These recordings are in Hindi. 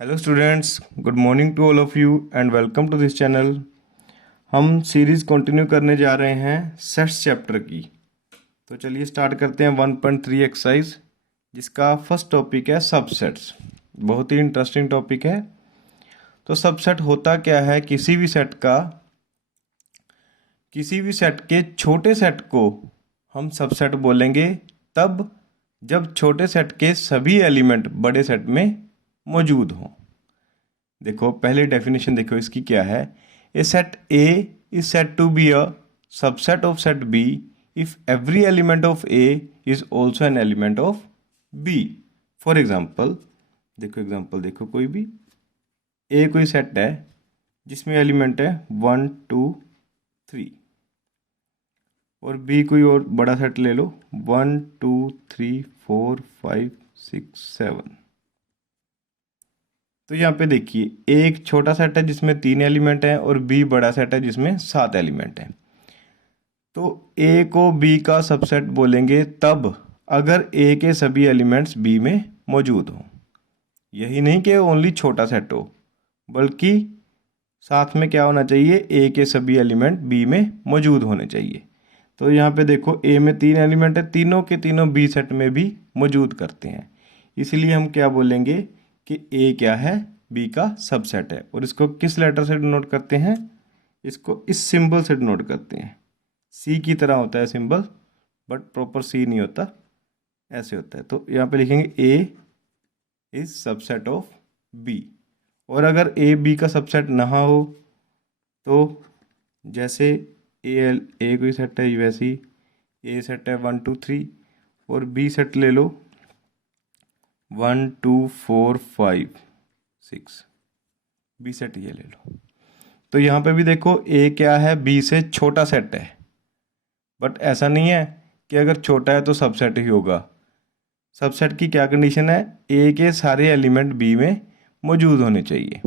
Hello students, good morning to all of you and welcome to this channel. हम सीरीज़ कंटिन्यू करने जा रहे हैं सेट्स चैप्टर की। तो चलिए स्टार्ट करते हैं 1.3 एक्सरसाइज, जिसका फर्स्ट टॉपिक है सबसेट्स। बहुत ही इंटरेस्टिंग टॉपिक है। तो सबसेट होता क्या है? किसी भी सेट के छोटे सेट को हम सबसेट बोलेंगे तब जब छोटे सेट के सभी एलिमेंट बड़े सेट में मौजूद हों। देखो पहले डेफिनेशन देखो इसकी क्या है। A set A is said to be a subset of set B if every element of A is also an element of B. For example देखो कोई भी ए कोई सेट है जिसमें एलिमेंट है 1 2 3, और बी कोई और बड़ा सेट ले लो 1 2 3 4 5 6 7। तो यहाँ पे देखिए एक छोटा सेट है जिसमें 3 एलिमेंट हैं और बी बड़ा सेट है जिसमें 7 एलिमेंट हैं। तो ए को बी का सबसेट बोलेंगे तब अगर ए के सभी एलिमेंट्स बी में मौजूद हों। यही नहीं कि ओनली छोटा सेट हो, बल्कि साथ में क्या होना चाहिए, ए के सभी एलिमेंट बी में मौजूद होने चाहिए। तो यहाँ पे देखो ए में 3 एलिमेंट है, तीनों के तीनों बी सेट में भी मौजूद करते हैं। इसीलिए हम क्या बोलेंगे कि ए क्या है, बी का सबसेट है। और इसको किस लेटर से डिनोट करते हैं? इसको इस सिंबल से डिनोट करते हैं। सी की तरह होता है सिंबल, बट प्रॉपर सी नहीं होता, ऐसे होता है। तो यहाँ पे लिखेंगे ए इज सबसेट ऑफ बी। और अगर ए बी का सबसेट ना हो तो जैसे ए कोई सेट है वैसे ही ए सेट है 1 2 3 और बी सेट ले लो 1 2 4 5 6, बी सेट ये ले लो। तो यहाँ पे भी देखो ए क्या है, बी से छोटा सेट है, बट ऐसा नहीं है कि अगर छोटा है तो सबसेट ही होगा। सबसेट की क्या कंडीशन है, ए के सारे एलिमेंट बी में मौजूद होने चाहिए।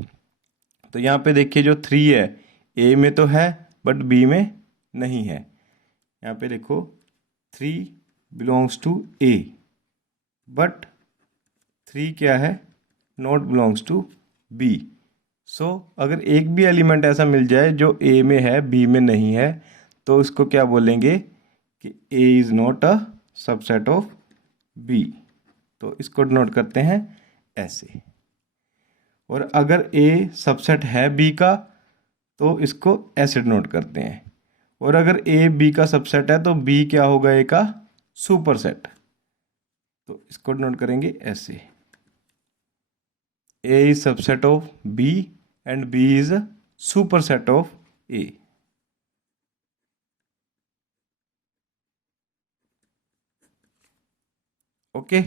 तो यहाँ पे देखिए जो 3 है ए में तो है बट बी में नहीं है। यहाँ पे देखो 3 बिलोंग्स टू ए, बट 3 क्या है, नॉट बिलोंग्स टू बी। सो अगर एक भी एलिमेंट ऐसा मिल जाए जो ए में है बी में नहीं है, तो इसको क्या बोलेंगे कि A is not a subset of B. तो इसको डिनोट करते हैं ऐसे। और अगर ए सबसेट है बी का तो इसको ऐसे डिनोट करते हैं। और अगर ए बी का सबसेट है तो बी क्या होगा, ए का सुपर सेट। तो इसको डिनोट करेंगे ऐसे, A is subset of B and B is superset of A. Okay,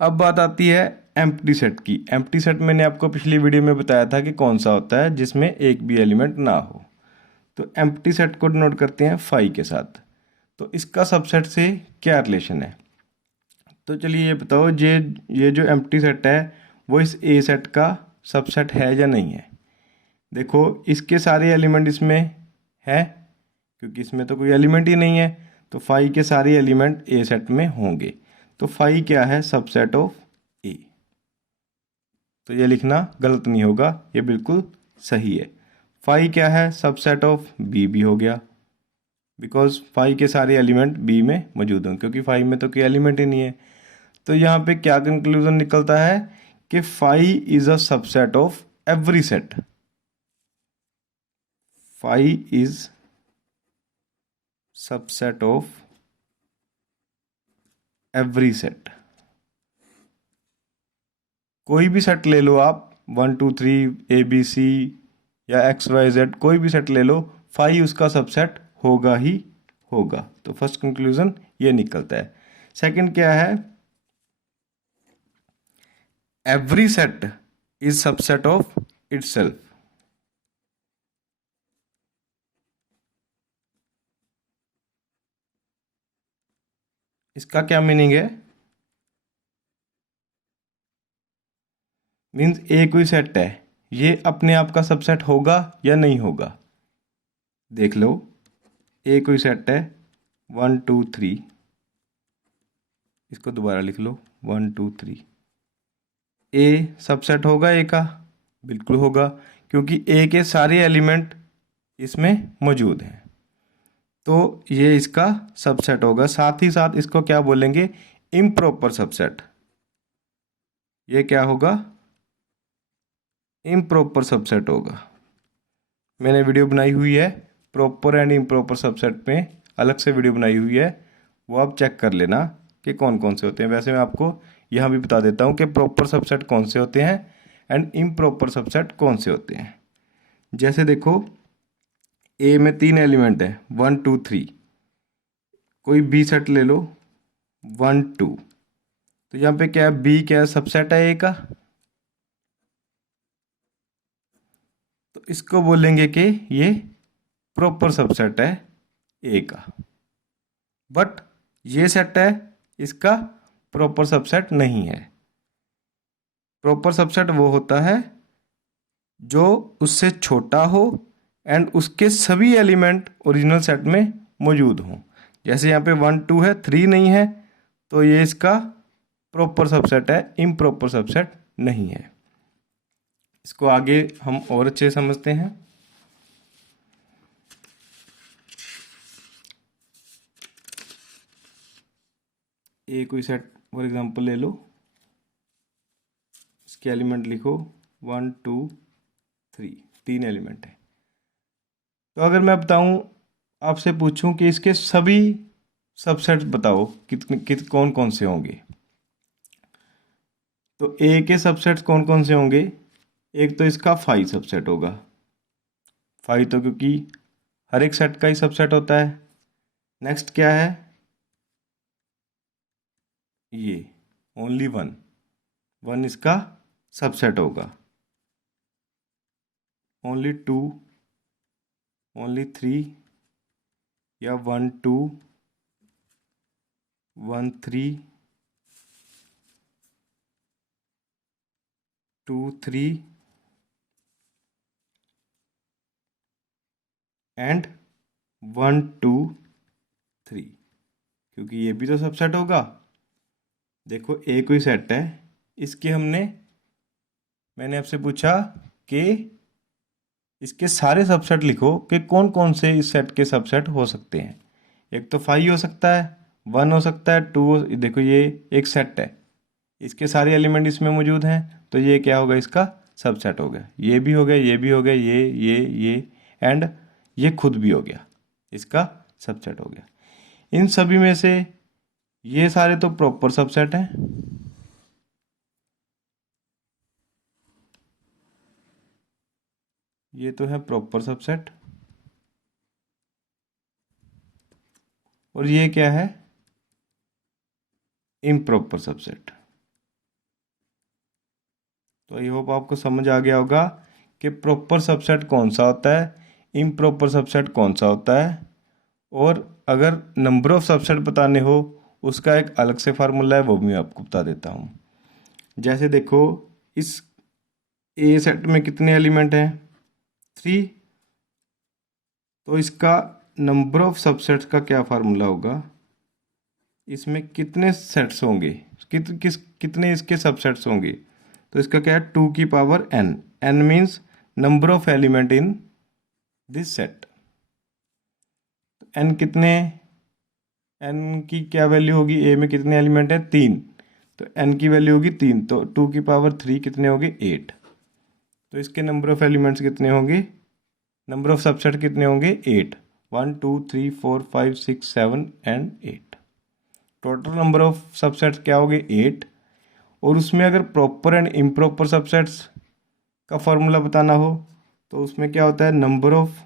अब बात आती है एम्प्टी सेट की। एम्प्टी सेट मैंने आपको पिछली वीडियो में बताया था कि कौन सा होता है जिसमें एक भी एलिमेंट ना हो। तो एम्प्टी सेट को डिनोट करते हैं 5 के साथ। तो इसका सबसेट से क्या रिलेशन है? तो चलिए ये बताओ, ये जो एम्प्टी सेट है वो इस ए सेट का सबसेट है या नहीं है। देखो इसके सारे एलिमेंट इसमें है, क्योंकि इसमें तो कोई एलिमेंट ही नहीं है, तो 5 के सारे एलिमेंट ए सेट में होंगे। तो 5 क्या है, सबसेट ऑफ ए। तो ये लिखना गलत नहीं होगा, ये बिल्कुल सही है। 5 क्या है, सबसेट ऑफ बी भी हो गया, बिकॉज 5 के सारे एलिमेंट बी में मौजूद होंगे, क्योंकि 5 में तो कोई एलिमेंट ही नहीं है। तो यहाँ पे क्या कंक्लूजन निकलता है कि 5 is a subset of every set. 5 is subset of every set. कोई भी सेट ले लो आप, 1 2 3 ए बी सी या एक्स वाई जेड, कोई भी सेट ले लो, 5 उसका सबसेट होगा ही होगा। तो फर्स्ट कंक्लूजन ये निकलता है। सेकंड क्या है, every set is subset of itself. इसका क्या मीनिंग है? मीन्स ए कोई सेट है, ये अपने आप का सबसेट होगा या नहीं होगा। देख लो, ए कोई सेट है 1 2 3, इसको दोबारा लिख लो 1 2 3। ए सबसेट होगा ए का? बिल्कुल होगा, क्योंकि ए के सारे एलिमेंट इसमें मौजूद हैं, तो ये इसका सबसेट होगा। साथ ही साथ इसको क्या बोलेंगे? Improper subset. ये क्या होगा? इम्प्रॉपर सबसेट होगा। मैंने वीडियो बनाई हुई है प्रॉपर एंड इम्प्रॉपर सबसेट में, अलग से वीडियो बनाई हुई है, वो आप चेक कर लेना कि कौन कौन से होते हैं। वैसे मैं आपको यहाँ भी बता देता हूँ कि प्रॉपर सबसेट कौन से होते हैं एंड इम्प्रॉपर सबसेट कौन से होते हैं। जैसे देखो, ए में 3 एलिमेंट है, 1 2 3। कोई बी सेट ले लो, 1 2। तो यहाँ पे क्या है? बी क्या है? सबसेट है ए का। तो इसको बोलेंगे कि ये प्रॉपर सबसेट है ए का। बट ये सेट है, इसका प्रॉपर सबसेट नहीं है। प्रॉपर सबसेट वो होता है जो उससे छोटा हो एंड उसके सभी एलिमेंट ओरिजिनल सेट में मौजूद हों। जैसे यहाँ पे 1 2 है, 3 नहीं है, तो ये इसका प्रॉपर सबसेट है, इम्प्रॉपर सबसेट नहीं है। इसको आगे हम और अच्छे समझते हैं। ए कोई सेट फॉर एग्जांपल ले लो, इसके एलिमेंट लिखो 1 2 3, 3 एलिमेंट है। तो अगर मैं बताऊं, आपसे पूछूं कि इसके सभी सबसेट बताओ कितने कौन कौन से होंगे, तो ए के सबसेट्स कौन कौन से होंगे? एक तो इसका 5 सबसेट होगा। 5 तो क्योंकि हर एक सेट का ही सबसेट होता है। नेक्स्ट क्या है? ये ओनली 1, 1 इसका सबसेट होगा। ओनली 2, ओनली 3, या 1 2 1 3 2 3 एंड 1 2 3, क्योंकि ये भी तो सबसेट होगा। देखो, ए कोई सेट है, इसके मैंने आपसे पूछा कि इसके सारे सबसेट लिखो कि कौन कौन से इस सेट के सबसेट हो सकते हैं। एक तो 5 हो सकता है, 1 हो सकता है, 2 देखो ये एक सेट है, इसके सारे एलिमेंट इसमें मौजूद हैं, तो ये क्या होगा? इसका सबसेट हो गया। ये भी हो गया, ये भी हो गया, ये एंड ये खुद भी हो गया, इसका सबसेट हो गया। इन सभी में से ये सारे तो प्रॉपर सबसेट हैं। ये तो है प्रॉपर सबसेट, और ये क्या है? Improper subset. तो आई होप आपको समझ आ गया होगा कि प्रॉपर सबसेट कौन सा होता है, इम्प्रॉपर सबसेट कौन सा होता है। और अगर नंबर ऑफ सबसेट बताने हो, उसका एक अलग से फार्मूला है, वो भी मैं आपको बता देता हूँ। जैसे देखो, इस ए सेट में कितने एलिमेंट हैं? 3। तो इसका नंबर ऑफ सबसेट्स का क्या फार्मूला होगा? इसमें कितने सेट्स होंगे, कितने इसके सबसेट्स होंगे? तो इसका क्या है? 2 की power n। n means number of element in this set. n कितने? n की क्या वैल्यू होगी? a में कितने एलिमेंट हैं? 3, तो n की वैल्यू होगी 3, तो 2 की पावर 3 कितने होंगे? 8। तो इसके नंबर ऑफ एलिमेंट्स कितने होंगे? नंबर ऑफ सबसेट कितने होंगे? 8। 1 2 3 4 5 6 7 and 8। Total number of subsets क्या होंगे? 8। और उसमें अगर प्रॉपर एंड इम्प्रॉपर सबसेट्स का फॉर्मूला बताना हो, तो उसमें क्या होता है? नंबर ऑफ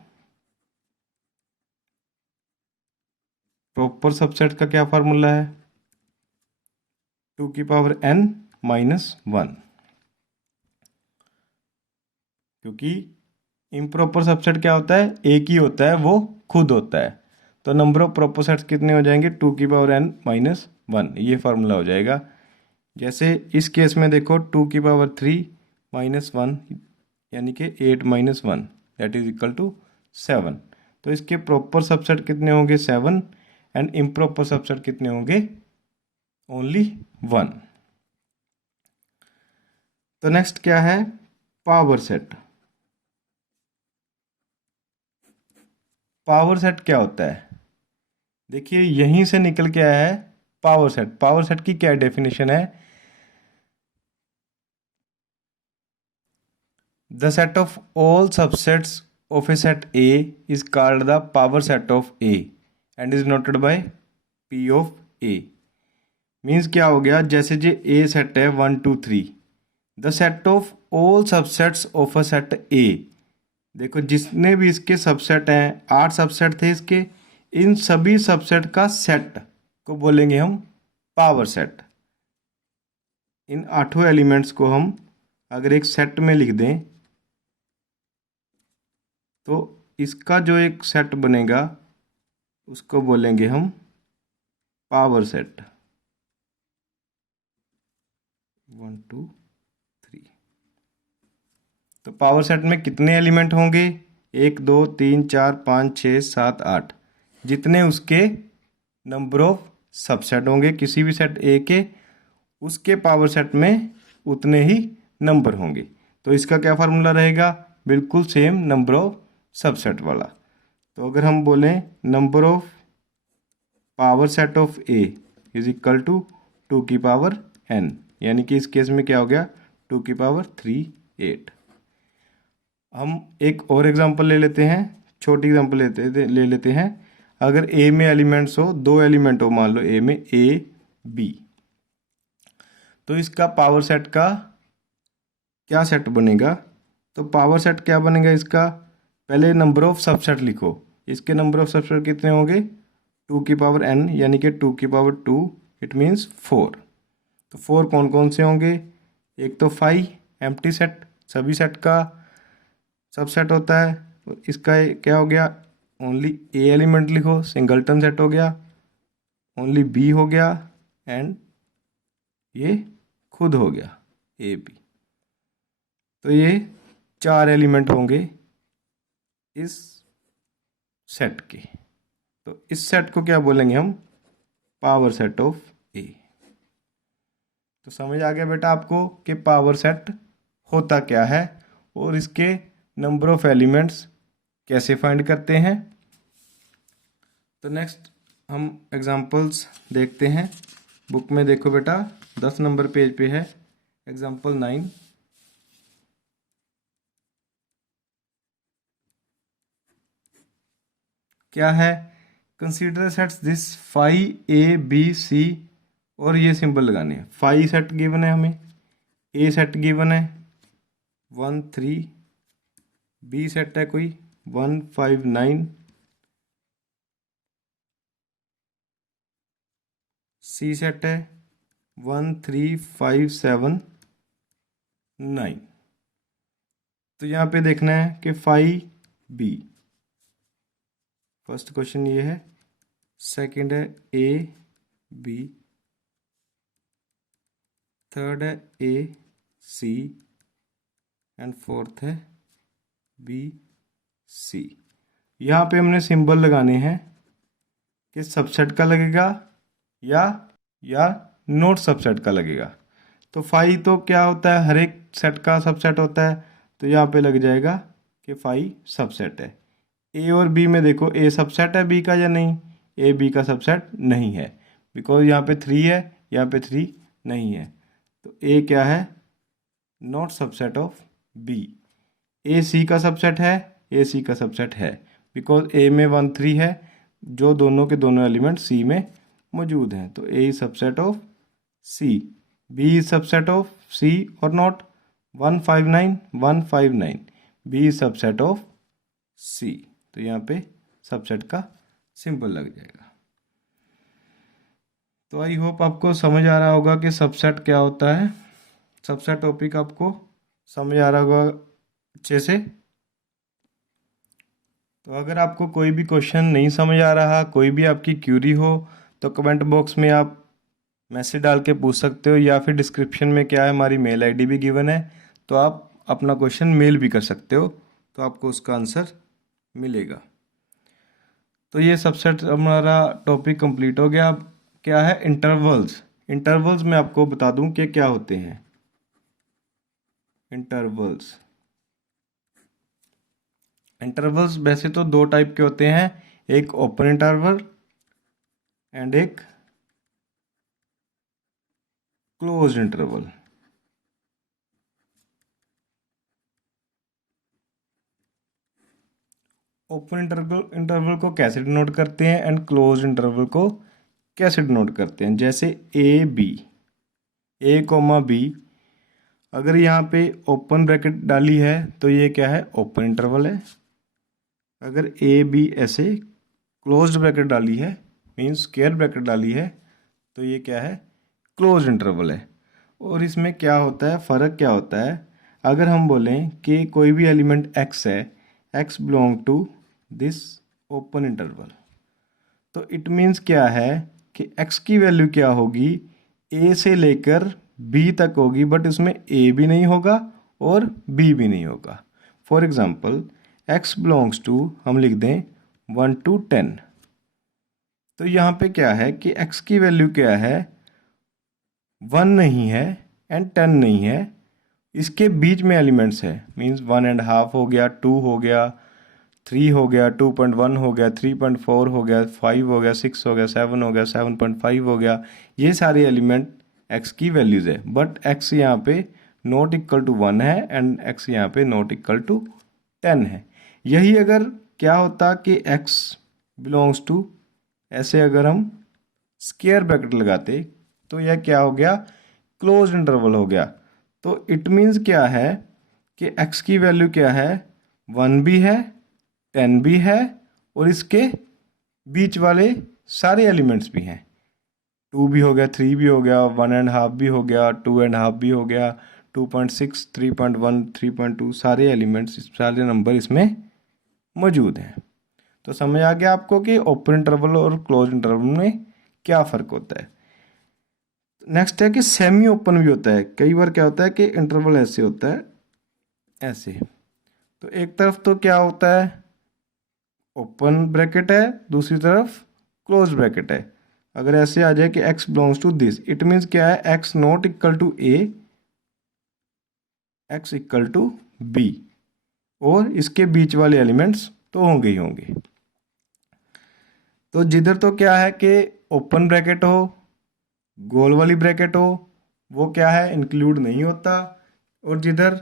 प्रॉपर सबसेट का क्या फार्मूला है? 2 की पावर n माइनस 1, क्योंकि इम्प्रॉपर सबसेट क्या होता है? एक ही होता है, वो खुद होता है। तो नंबर ऑफ प्रॉपर सेट्स कितने हो जाएंगे? 2 की पावर n माइनस 1, ये फार्मूला हो जाएगा। जैसे इस केस में देखो, 2 की पावर 3 माइनस 1, यानी कि 8 minus 1 that is equal to 7। तो इसके प्रॉपर सबसेट कितने होंगे? 7। एंड इम्प्रॉपर सबसेट कितने होंगे? ओनली 1। तो नेक्स्ट क्या है, पावर सेट। पावर सेट क्या होता है, देखिए यहीं से निकल के आया है पावर सेट। पावर सेट की क्या डेफिनेशन है, the set of all subsets of A set A is called the power set of A and is noted by P of A. Means क्या हो गया, जैसे जो ए सेट है 1 2 3, the set of all subsets of a set ए, देखो जितने भी इसके सबसेट हैं, 8 सबसेट थे इसके, इन सभी सबसेट का सेट को बोलेंगे हम पावर सेट। इन 8 एलिमेंट्स को हम अगर एक सेट में लिख दें तो इसका जो एक सेट बनेगा उसको बोलेंगे हम पावर सेट। 1 2 3। तो पावर सेट में कितने एलिमेंट होंगे, 1 2 3 4 5 6 7 8, जितने उसके नंबर ऑफ सबसेट होंगे किसी भी सेट ए के, उसके पावर सेट में उतने ही नंबर होंगे। तो इसका क्या फार्मूला रहेगा, बिल्कुल सेम नंबर ऑफ सबसेट वाला। तो अगर हम बोलें number of power set of A is equal to 2 की पावर n, यानी कि इस केस में क्या हो गया 2 की पावर 3 8। हम एक और एग्जांपल ले लेते हैं, छोटी एग्जांपल ले लेते हैं। अगर ए में एलिमेंट्स हो, 2 एलिमेंट हो, मान लो ए में ए बी, तो इसका पावर सेट का क्या सेट बनेगा, तो पावर सेट क्या बनेगा इसका, पहले नंबर ऑफ सबसेट लिखो। इसके नंबर ऑफ सबसेट कितने होंगे, 2 की पावर n, यानी कि 2 की पावर 2, इट मीन्स 4। तो 4 कौन कौन से होंगे, एक तो 5 एम्प्टी सेट, सभी सेट का सबसेट होता है। इसका क्या हो गया, ओनली ए एलिमेंट लिखो, सिंगलटन सेट हो गया, ओनली बी हो गया, एंड ये खुद हो गया ए बी। तो ये 4 एलिमेंट होंगे इस सेट के। तो इस सेट को क्या बोलेंगे हम, पावर सेट ऑफ ए। तो समझ आ गया बेटा आपको कि पावर सेट होता क्या है और इसके नंबर ऑफ एलिमेंट्स कैसे फाइंड करते हैं। तो नेक्स्ट हम एग्जांपल्स देखते हैं। बुक में देखो बेटा 10 नंबर पेज पे है एग्जांपल 9। क्या है, consider sets this five A B C, और ये सिंबल लगाने हैं। 5 सेट गिवन है हमें, ए सेट गिवन है 1 3, बी सेट है कोई 1 5 9, सी सेट है 1 3 5 7 9। तो यहाँ पे देखना है कि 5 बी, फर्स्ट क्वेश्चन ये है, सेकंड है ए बी, थर्ड है ए सी, एंड फोर्थ है बी सी। यहाँ पे हमने सिंबल लगाने हैं कि सबसेट का लगेगा या नोट सबसेट का लगेगा। तो 5 तो क्या होता है, हर एक सेट का सबसेट होता है, तो यहाँ पे लग जाएगा कि 5 सबसेट है। ए और बी में देखो, ए सबसेट है बी का या नहीं, ए बी का सबसेट नहीं है, बिकॉज यहाँ पे 3 है, यहाँ पे 3 नहीं है। तो ए क्या है, नॉट सबसेट ऑफ बी। ए सी का सबसेट है, ए सी का सबसेट है, बिकॉज ए में 1 3 है, जो दोनों के दोनों एलिमेंट सी में मौजूद हैं। तो A is subset of C, B is subset of C और not 1 5 9 1 5 9, B is subset of C. तो यहाँ पे सबसेट का सिंबल लग जाएगा। तो आई होप आपको समझ आ रहा होगा कि सबसेट क्या होता है, सबसेट टॉपिक आपको समझ आ रहा होगा अच्छे से। तो अगर आपको कोई भी क्वेश्चन नहीं समझ आ रहा, कोई भी आपकी क्यूरी हो, तो कमेंट बॉक्स में आप मैसेज डाल के पूछ सकते हो, या फिर डिस्क्रिप्शन में क्या है हमारी मेल आईडी भी गिवन है, तो आप अपना क्वेश्चन मेल भी कर सकते हो, तो आपको उसका आंसर मिलेगा। तो ये सबसेट हमारा टॉपिक कंप्लीट हो गया। अब क्या है इंटरवल्स। इंटरवल्स में आपको बता दूं कि क्या होते हैं। इंटरवल्स। इंटरवल्स वैसे तो दो टाइप के होते हैं, एक ओपन इंटरवल एंड एक क्लोज्ड इंटरवल। ओपन इंटरवल को कैसे डिनोट करते हैं एंड क्लोज्ड इंटरवल को कैसे डिनोट करते हैं? जैसे ए कोमा बी, अगर यहाँ पे ओपन ब्रैकेट डाली है तो ये क्या है? ओपन इंटरवल है। अगर ए बी ऐसे क्लोज्ड ब्रैकेट डाली है, मीन्स स्क्वायर ब्रैकेट डाली है, तो ये क्या है? क्लोज्ड इंटरवल है। और इसमें क्या होता है, फ़र्क क्या होता है? अगर हम बोलें कि कोई भी एलिमेंट x है, x belong to this open interval, तो इट मीन्स क्या है कि x की वैल्यू क्या होगी? a से लेकर b तक होगी, बट उसमें a भी नहीं होगा और b भी नहीं होगा। For example x belongs to, हम लिख दें 1 to 10। तो यहाँ पे क्या है कि x की वैल्यू क्या है? 1 नहीं है एंड 10 नहीं है, इसके बीच में एलिमेंट्स है, मीन्स 1.5 हो गया, 2 हो गया, 3 हो गया, 2.1 हो गया, 3.4 हो गया, 5 हो गया, 6 हो गया, 7 हो गया, 7.5 हो गया। ये सारे एलिमेंट x की वैल्यूज़ है, बट x यहाँ पे नॉट इक्वल टू 1 है एंड x यहाँ पे नॉट इक्वल टू 10 है। यही अगर क्या होता कि x बिलोंग्स टू, ऐसे अगर हम स्क्वायर ब्रैकेट लगाते तो यह क्या हो गया? क्लोज इंटरवल हो गया। तो इट मीन्स क्या है कि x की वैल्यू क्या है? 1 भी है, 10 भी है और इसके बीच वाले सारे एलिमेंट्स भी हैं। 2 भी हो गया, 3 भी हो गया, 1.5 भी हो गया, 2.5 भी हो गया, 2.6, 3.1, 3.2, सारे एलिमेंट्स, सारे नंबर इसमें मौजूद हैं। तो समझ आ गया आपको कि ओपन इंटरवल और क्लोज इंटरवल में क्या फ़र्क होता है। नेक्स्ट है कि सेमी ओपन भी होता है। कई बार क्या होता है कि इंटरवल ऐसे होता है, ऐसे, तो एक तरफ तो क्या होता है? ओपन ब्रैकेट है, दूसरी तरफ क्लोज ब्रैकेट है। अगर ऐसे आ जाए कि x belongs to this, it means क्या है? x not equal to a, x equal to b, और इसके बीच वाले एलिमेंट्स तो होंगे ही होंगे। तो जिधर तो क्या है कि ओपन ब्रैकेट हो, गोल वाली ब्रैकेट हो, वो क्या है? इंक्लूड नहीं होता, और जिधर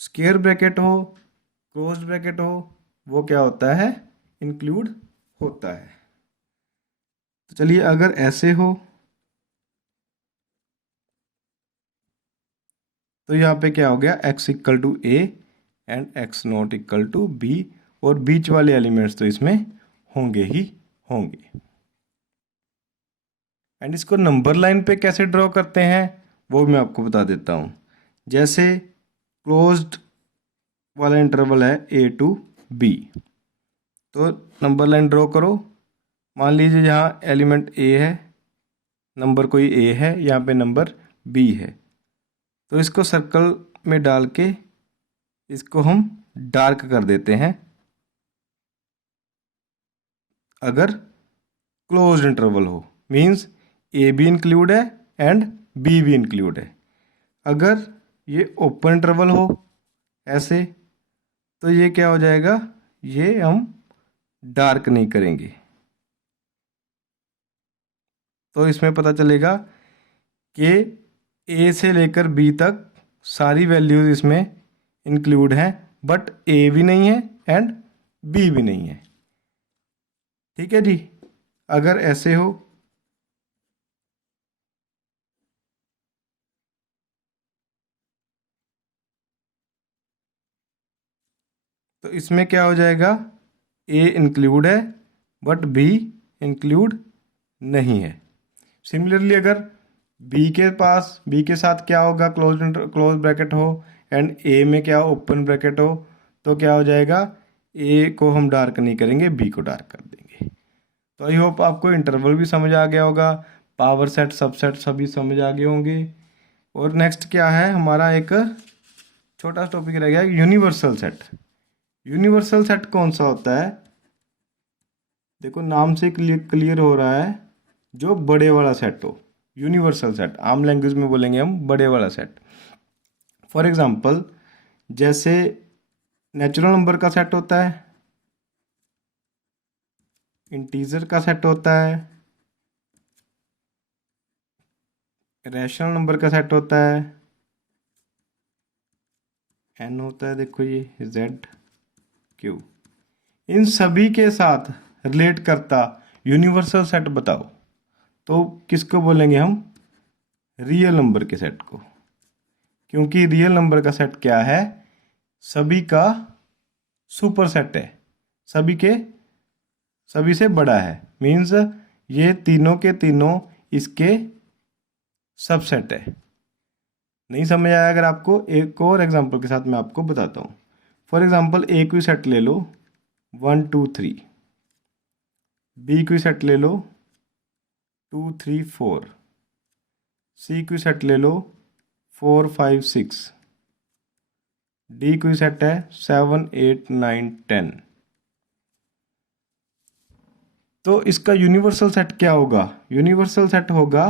स्क्वायर ब्रैकेट हो, क्लोज ब्रैकेट हो, वो क्या होता है? इंक्लूड होता है। तो चलिए, अगर ऐसे हो तो यहाँ पे क्या हो गया? x equal to a and x not equal to b, और बीच वाले एलिमेंट्स तो इसमें होंगे ही होंगे। एंड इसको नंबर लाइन पे कैसे ड्रॉ करते हैं वो मैं आपको बता देता हूँ। जैसे क्लोज्ड वाला इंटरवल है a टू b, तो नंबर लाइन ड्रॉ करो। मान लीजिए यहाँ एलिमेंट a है, नंबर कोई a है, यहाँ पे नंबर b है, तो इसको सर्कल में डाल के इसको हम डार्क कर देते हैं अगर क्लोज इंटरवल हो, मींस ए भी इंक्लूड है एंड बी भी इंक्लूड है। अगर ये ओपन इंटरवल हो ऐसे, तो ये क्या हो जाएगा? ये हम डार्क नहीं करेंगे, तो इसमें पता चलेगा कि ए से लेकर बी तक सारी वैल्यूज इसमें इंक्लूड हैं, बट ए भी नहीं है एंड बी भी नहीं है। ठीक है जी। अगर ऐसे हो तो इसमें क्या हो जाएगा? ए इंक्लूड है बट बी इंक्लूड नहीं है। सिमिलरली अगर बी के साथ क्या होगा? क्लोज ब्रैकेट हो एंड ए में क्या ओपन ब्रैकेट हो, तो क्या हो जाएगा? ए को हम डार्क नहीं करेंगे, बी को डार्क कर देंगे। तो आई होप आपको इंटरवल भी समझ आ गया होगा, पावर सेट, सबसेट सभी समझ आ गए होंगे। और नेक्स्ट क्या है हमारा? एक छोटा सा टॉपिक रह गया, यूनिवर्सल सेट। यूनिवर्सल सेट कौन सा होता है? देखो नाम से क्लियर हो रहा है, जो बड़े वाला सेट हो, यूनिवर्सल सेट। आम लैंग्वेज में बोलेंगे हम बड़े वाला सेट। फॉर एग्जांपल जैसे नेचुरल नंबर का सेट होता है, इंटीजर का सेट होता है, रैशनल नंबर का सेट होता है, एन होता है, देखो ये जेड क्यू, इन सभी के साथ रिलेट करता यूनिवर्सल सेट बताओ। तो किसको बोलेंगे हम? रियल नंबर के सेट को, क्योंकि रियल नंबर का सेट क्या है? सभी का सुपर सेट है, सभी से बड़ा है, मीन्स ये तीनों के तीनों इसके सबसेट है। नहीं समझ आया अगर आपको, एक और एग्जांपल के साथ मैं आपको बताता हूँ। For example A Q set ले लो 1 2 3, बी क्यू सेट ले लो 2 3 4, सी क्यू सेट ले लो 4 5 6, डी क्यू सेट है 7 8 9 10। तो इसका यूनिवर्सल सेट क्या होगा? यूनिवर्सल सेट होगा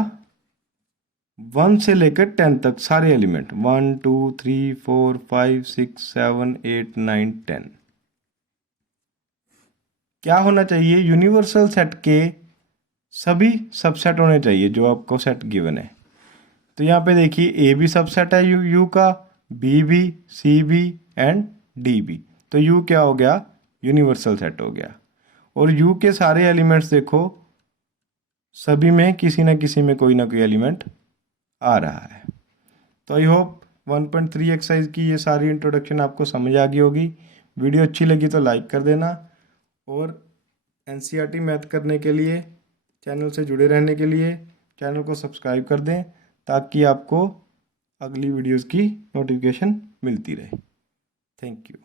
1 से लेकर 10 तक सारे एलिमेंट, 1 2 3 4 5 6 7 8 9 10। क्या होना चाहिए? यूनिवर्सल सेट के सभी सबसेट होने चाहिए जो आपको सेट गिवन है। तो यहाँ पे देखिए ए भी सबसेट है यू का, बी भी, सी भी एंड डी भी। तो यू क्या हो गया? यूनिवर्सल सेट हो गया। और यू के सारे एलिमेंट्स देखो, सभी में किसी ना किसी में कोई ना कोई एलिमेंट आ रहा है। तो आई होप 1.3 एक्सरसाइज की ये सारी इंट्रोडक्शन आपको समझ आ गई होगी। वीडियो अच्छी लगी तो लाइक कर देना, और एनसीईआरटी मैथ करने के लिए, चैनल से जुड़े रहने के लिए चैनल को सब्सक्राइब कर दें, ताकि आपको अगली वीडियोस की नोटिफिकेशन मिलती रहे। Thank you.